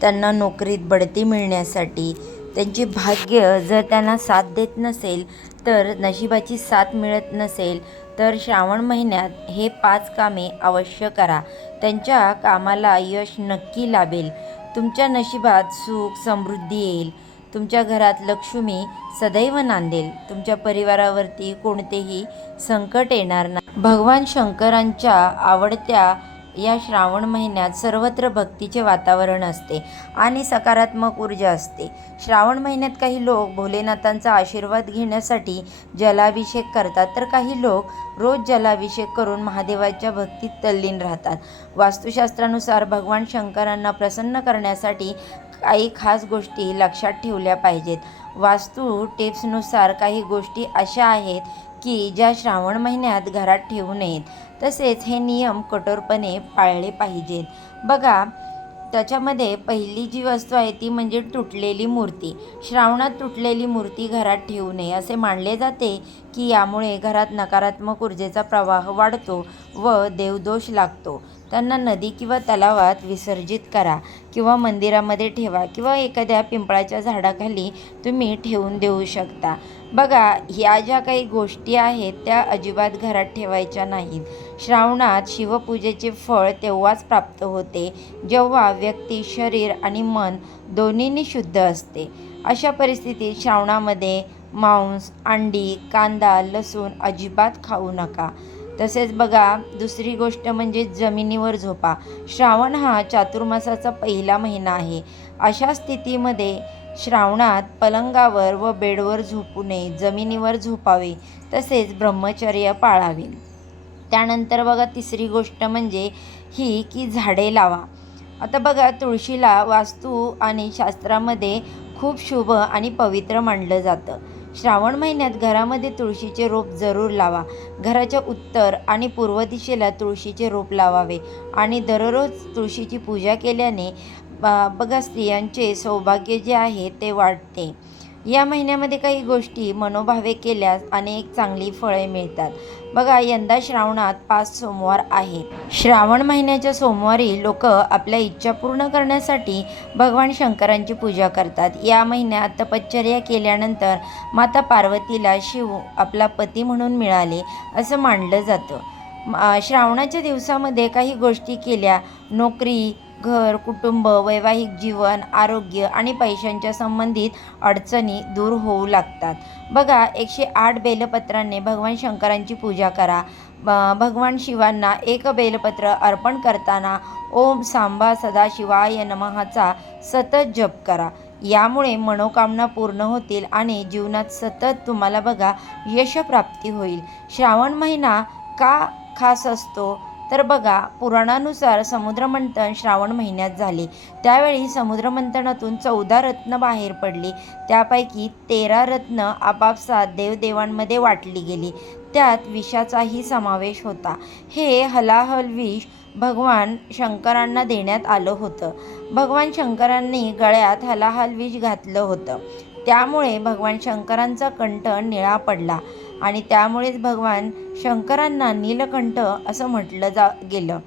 त्यांना नोकरीत बढती मिळण्यासाठी. त्यांचे भाग्य जर त्यांना साथ देत नसेल तर नशिबाची साथ मिळत नसेल तर श्रावण महिन्यात हे पाच कामे अवश्य करा. त्यांच्या कामाला यश नक्की लाभेल. तुमच्या नशिबात सुख समृद्धी येईल. तुमच्या घरात लक्ष्मी सदैव नांदेल. तुमच्या परिवारावरती कोणतेही संकट येणार नाही. भगवान शंकरांच्या आवडत्या या श्रावण महिन्यात सर्वत्र भक्तीचे वातावरण असते आणि सकारात्मक ऊर्जा असते. श्रावण महिन्यात काही लोक भोलेनाथांचा आशीर्वाद घेण्यासाठी जलाभिषेक करतात तर काही लोक रोज जलाभिषेक करून महादेवाच्या भक्तीत तल्लीन राहतात. वास्तुशास्त्रानुसार भगवान शंकरांना प्रसन्न करण्यासाठी काही खास गोष्टी लक्षात ठेवल्या पाहिजेत. वास्तू टिप्सनुसार काही गोष्टी अशा आहेत की ज्या श्रावण महिन्यात घरात ठेवू नयेत. तसेच हे नियम कठोरपणे पाळले पाहिजेत. बघा त्याच्यामध्ये पहिली जी वस्तू आहे ती म्हणजे तुटलेली मूर्ती. श्रावणात तुटलेली मूर्ती घरात ठेवू नये. असे मानले जाते की यामुळे घरात नकारात्मक ऊर्जेचा प्रवाह वाढतो व देवदोष लागतो. त्यांना नदी किंवा तलावात विसर्जित करा किंवा मंदिरामध्ये ठेवा किंवा एखाद्या पिंपळाच्या झाडाखाली तुम्ही ठेवून देऊ शकता. बघा ह्या ज्या काही गोष्टी आहेत त्या अजिबात घरात ठेवायच्या नाहीत. श्रावणात शिवपूजेचे फळ तेव्हाच प्राप्त होते जेव्हा व्यक्ती शरीर आणि मन दोन्हींनी शुद्ध असते. अशा परिस्थितीत श्रावणामध्ये मांस अंडी कांदा लसूण अजिबात खाऊ नका. तसेच बघा दुसरी गोष्ट म्हणजे जमिनीवर झोपा. श्रावण हा चातुर्मासाचा पहिला महिना आहे. अशा स्थितीमध्ये श्रावणात पलंगावर व बेडवर झोपू नये जमिनीवर झोपावे तसेच ब्रह्मचर्य पाळावे. त्यानंतर बघा तिसरी गोष्ट म्हणजे ही की झाडे लावा. आता बघा तुळशीला वास्तू आणि शास्त्रामध्ये खूप शुभ आणि पवित्र मानलं जातं. श्रावण महिन्यात घरामध्ये तुळशीचे रोप जरूर लावा. घराच्या उत्तर आणि पूर्व दिशेला तुळशीचे रोप लावावे आणि दररोज तुळशीची पूजा केल्याने बघा स्त्रियांचे सौभाग्य जे आहे ते वाढते. या महिन्यामध्ये काही गोष्टी मनोभावे केल्यास अनेक चांगली फळे मिळतात. बघा यंदा श्रावणात पाच सोमवार आहेत. श्रावण महिन्याच्या सोमवारी लोक आपल्या इच्छा पूर्ण करण्यासाठी भगवान शंकरांची पूजा करतात. या महिन्यात तपश्चर्या केल्यानंतर माता पार्वतीला शिव आपला पती म्हणून मिळाले असं मानलं जातं. श्रावणाच्या दिवसामध्ये काही गोष्टी केल्या. नोकरी घर कुटुंब वैवाहिक जीवन आरोग्य आणि पैशांच्या संबंधित अडचणी दूर होऊ लागतात. बघा एकशे आठ बेलपत्रांनी भगवान शंकरांची पूजा करा. भगवान शिवांना एक बेलपत्र अर्पण करताना ओम सांबा सदाशिवाय नमहाचा सतत जप करा. यामुळे मनोकामना पूर्ण होतील आणि जीवनात सतत तुम्हाला बघा यशप्राप्ती होईल. श्रावण महिना का खास असतो? तर बघा पुराणानुसार समुद्रमंथन श्रावण महिन्यात झाले. त्यावेळी समुद्रमंथनातून चौदा रत्न बाहेर पडली. त्यापैकी तेरा रत्न आपापसात देवदेवांमध्ये वाटली गेली. त्यात विषाचाही समावेश होता. हे हलाहल विष भगवान शंकरांना देण्यात आलं होतं. भगवान शंकरांनी गळ्यात हलाहल विष घातलं होतं. त्यामुळे भगवान शंकरांचा कंठ निळा पडला. आणि त्यामुळेच भगवान शंकरांना नीलकंठ असं म्हटलं जा गेलं.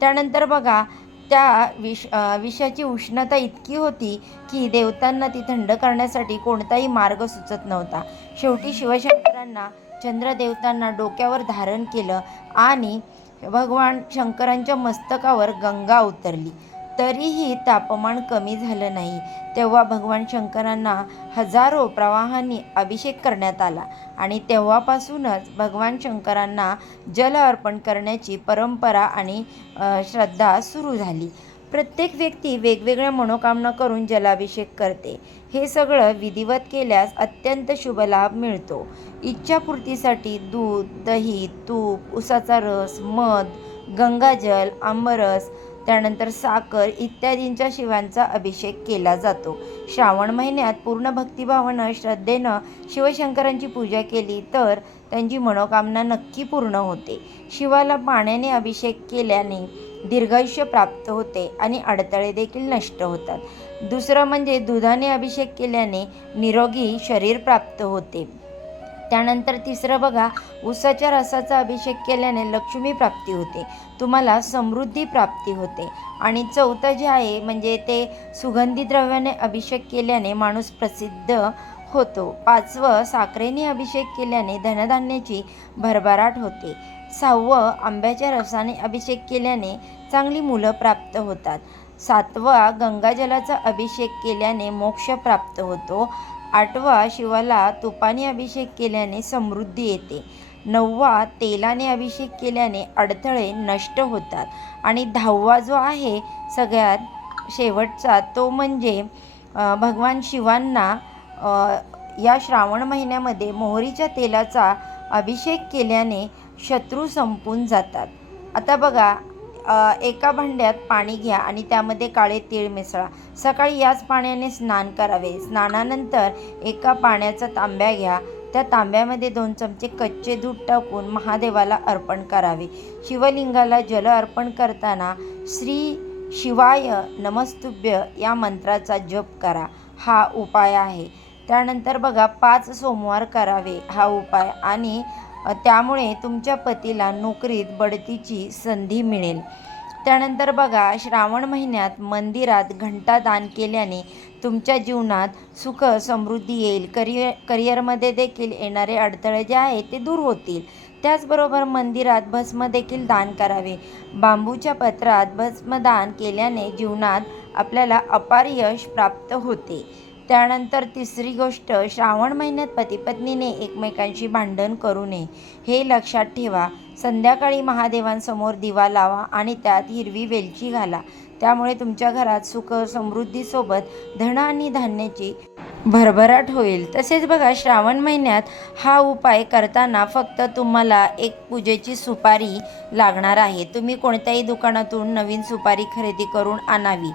त्यानंतर बघा त्या विष विषाची उष्णता इतकी होती की देवतांना ती थंड करण्यासाठी कोणताही मार्ग सुचत नव्हता. शेवटी शिवशंकरांना चंद्रदेवतांना डोक्यावर धारण केलं आणि भगवान शंकरांच्या मस्तकावर गंगा उतरली. तरीही तापमान कमी झालं नाही. तेव्हा भगवान शंकरांना हजारो प्रवाहांनी अभिषेक करण्यात आला आणि तेव्हापासूनच भगवान शंकरांना जल अर्पण करण्याची परंपरा आणि श्रद्धा सुरू झाली. प्रत्येक व्यक्ती वेगवेगळ्या मनोकामना करून जलाभिषेक करते. हे सगळं विधिवत केल्यास अत्यंत शुभ लाभ मिळतो. इच्छापूर्तीसाठी दूध दही तूप उसाचा रस मध गंगाजल आंबरस त्यानंतर साखर इत्यादींच्या शिवांचा अभिषेक केला जातो. श्रावण महिन्यात पूर्ण भक्तिभावानं श्रद्धेनं शिवशंकरांची पूजा केली तर त्यांची मनोकामना नक्की पूर्ण होते. शिवाला पाण्याने अभिषेक केल्याने दीर्घायुष्य प्राप्त होते आणि अडथळे देखील नष्ट होतात. दुसरं म्हणजे दुधाने अभिषेक केल्याने निरोगी शरीर प्राप्त होते. त्यानंतर तिसरं बघा उसाच्या रसाचा अभिषेक केल्याने लक्ष्मी प्राप्ती होते. तुम्हाला समृद्धी प्राप्ती होते. आणि चौथं जे आहे म्हणजे ते सुगंधी द्रव्याने अभिषेक केल्याने माणूस प्रसिद्ध होतो. पाचवं साखरेने अभिषेक केल्याने धनधान्याची भरभराट होते. सहावं आंब्याच्या रसाने अभिषेक केल्याने चांगली मुलं प्राप्त होतात. सातवा गंगाजलाचा अभिषेक केल्याने मोक्ष प्राप्त होतो. आठवा शिवाला तुपाने अभिषेक केल्याने समृद्धी येते. नववा तेलाने अभिषेक केल्याने अडथळे नष्ट होतात. आणि दहावा जो आहे सगळ्यात शेवटचा तो म्हणजे भगवान शिवांना या श्रावण महिन्यामध्ये मोहरीच्या तेलाचा अभिषेक केल्याने शत्रू संपून जातात. आता बघा एका भांड्यात पाणी घ्या आणि त्यामध्ये काळे तीळ मिसळा. सकाळी याच पाण्याने स्नान करावे. स्नानानंतर एका पाण्याचा तांब्या घ्या. त्या तांब्यामध्ये दोन चमचे कच्चे दूध टाकून महादेवाला अर्पण करावे. शिवलिंगाला जल अर्पण करताना श्री शिवाय नमस्तुभ्य या मंत्राचा जप करा. हा उपाय आहे. त्यानंतर बघा पाच सोमवार करावे हा उपाय. आणि त्यामुळे तुमच्या पतीला नोकरीत बढतीची संधी मिळेल. त्यानंतर बघा श्रावण महिन्यात मंदिरात घंटादान केल्याने तुमच्या जीवनात सुख समृद्धी येईल. करिअर करिअरमध्ये देखील येणारे अडथळे जे आहेत ते दूर होतील. त्याचबरोबर मंदिरात भस्म देखील दान करावे. बांबूच्या पत्रात भस्मदान केल्याने जीवनात आपल्याला अपार यश प्राप्त होते. त्यानंतर तिसरी गोष्ट श्रावण महिन्यात पतीपत्नीने एकमेकांशी भांडण करू नये हे लक्षात ठेवा. संध्याकाळी महादेवांसमोर दिवा लावा आणि त्यात हिरवी वेलची घाला. त्यामुळे तुमच्या घरात सुख समृद्धीसोबत धन आणि धान्याची भरभराट होईल. तसेच बघा श्रावण महिन्यात हा उपाय करताना फक्त तुम्हाला एक पूजेची सुपारी लागणार आहे. तुम्ही कोणत्याही दुकानातून नवीन सुपारी खरेदी करून आणावी.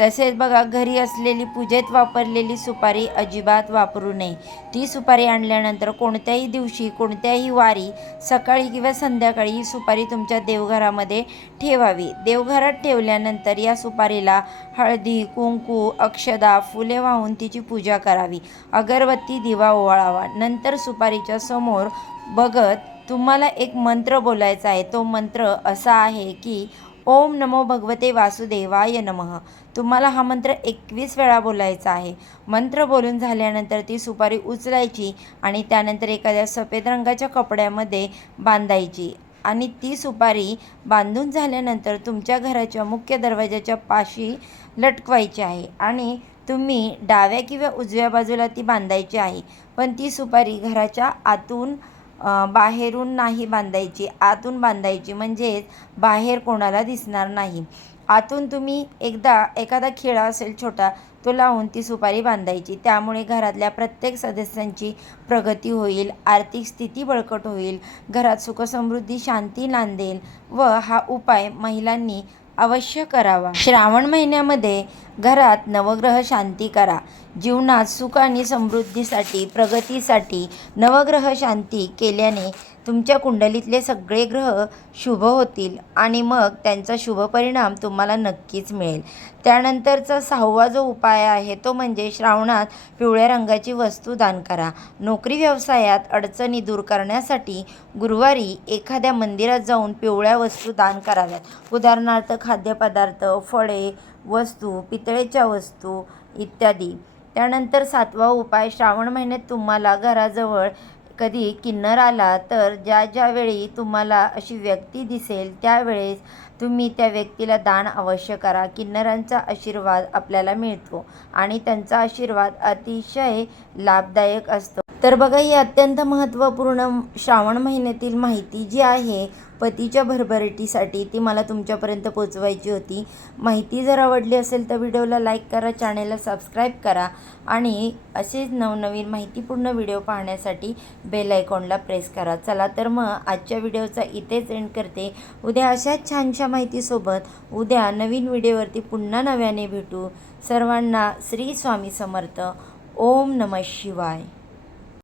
तसेच बघा घरी असलेली पूजेत वापरलेली सुपारी अजिबात वापरू नये. ती सुपारी आणल्यानंतर कोणत्याही दिवशी कोणत्याही वारी सकाळी किंवा संध्याकाळी ही सुपारी तुमच्या देवघरामध्ये ठेवावी. देवघरात ठेवल्यानंतर या सुपारीला हळदी कुंकू अक्षदा फुले वाहून तिची पूजा करावी. अगरबत्ती दिवा ओवाळावा. नंतर सुपारीच्या समोर बघत तुम्हाला एक मंत्र बोलायचा आहे. तो मंत्र असा आहे की ओम नमो भगवते वासुदेवाय नमः. तुम्हाला हा मंत्र एकवीस वेळा बोलायचा आहे. मंत्र बोलून झाल्यानंतर ती सुपारी उचलायची आणि त्यानंतर एखाद्या सफेद रंगाच्या कपड्यामध्ये बांधायची आणि ती सुपारी बांधून झाल्यानंतर तुमच्या घराच्या मुख्य दरवाजाच्या पाशी लटकवायची आहे आणि तुम्ही डाव्या किंवा उजव्या बाजूला ती बांधायची आहे. पण ती सुपारी घराच्या आतून बाहेरून नाही बांधायची आतून बांधायची. म्हणजेच बाहेर कोणाला दिसणार नाही. आतून तुम्ही एकदा एखादा खिळा असेल छोटा तो लावून ती सुपारी बांधायची. त्यामुळे घरातल्या प्रत्येक सदस्यांची प्रगती होईल आर्थिक स्थिती बळकट होईल घरात सुखसमृद्धी शांती नांदेल व हा उपाय महिलांनी अवश्य करावा. श्रावण महिन्यामध्ये घरात नवग्रह शांती करा. जीवनात सुख आणि समृद्धीसाठी प्रगतीसाठी नवग्रह शांती केल्याने तुमच्या कुंडलीतले सगळे ग्रह शुभ होतील आणि मग त्यांचा शुभ परिणाम तुम्हाला नक्कीच मिळेल. त्यानंतरचा सहावा जो उपाय आहे तो म्हणजे श्रावणात पिवळ्या रंगाची वस्तू दान करा. नोकरी व्यवसायात अडचणी दूर करण्यासाठी गुरुवारी एखाद्या मंदिरात जाऊन पिवळ्या वस्तू दान कराव्यात. उदाहरणार्थ खाद्यपदार्थ फळे वस्तू पितळेच्या वस्तू इत्यादी. त्यानंतर सातवा उपाय श्रावण महिन्यात तुम्हाला घराजवळ कधी किन्नर आला तर ज्या ज्यावेळी तुम्हाला अशी व्यक्ती दिसेल त्यावेळेस तुम्ही त्या व्यक्तीला दान अवश्य करा. किन्नरांचा आशीर्वाद आपल्याला मिळतो आणि त्यांचा आशीर्वाद अतिशय लाभदायक असतो. तर बघा ही अत्यंत महत्त्वपूर्ण श्रावण महिन्यातील माहिती जी आहे पतीच्या भरभराटीसाठी ती मला तुमच्यापर्यंत पोचवायची होती. माहिती जर आवडली असेल तर व्हिडिओला लाईक करा चॅनेलला सबस्क्राईब करा आणि असेच नवनवीन माहितीपूर्ण व्हिडिओ पाहण्यासाठी बेल आयकॉनला प्रेस करा. चला तर मग आजच्या व्हिडिओचा इथेच एंड करते. उद्या अशाच छानशा माहितीसोबत उद्या नवीन व्हिडिओवरती पुन्हा नव्याने भेटू. सर्वांना श्री स्वामी समर्थ. ओम नमः शिवाय.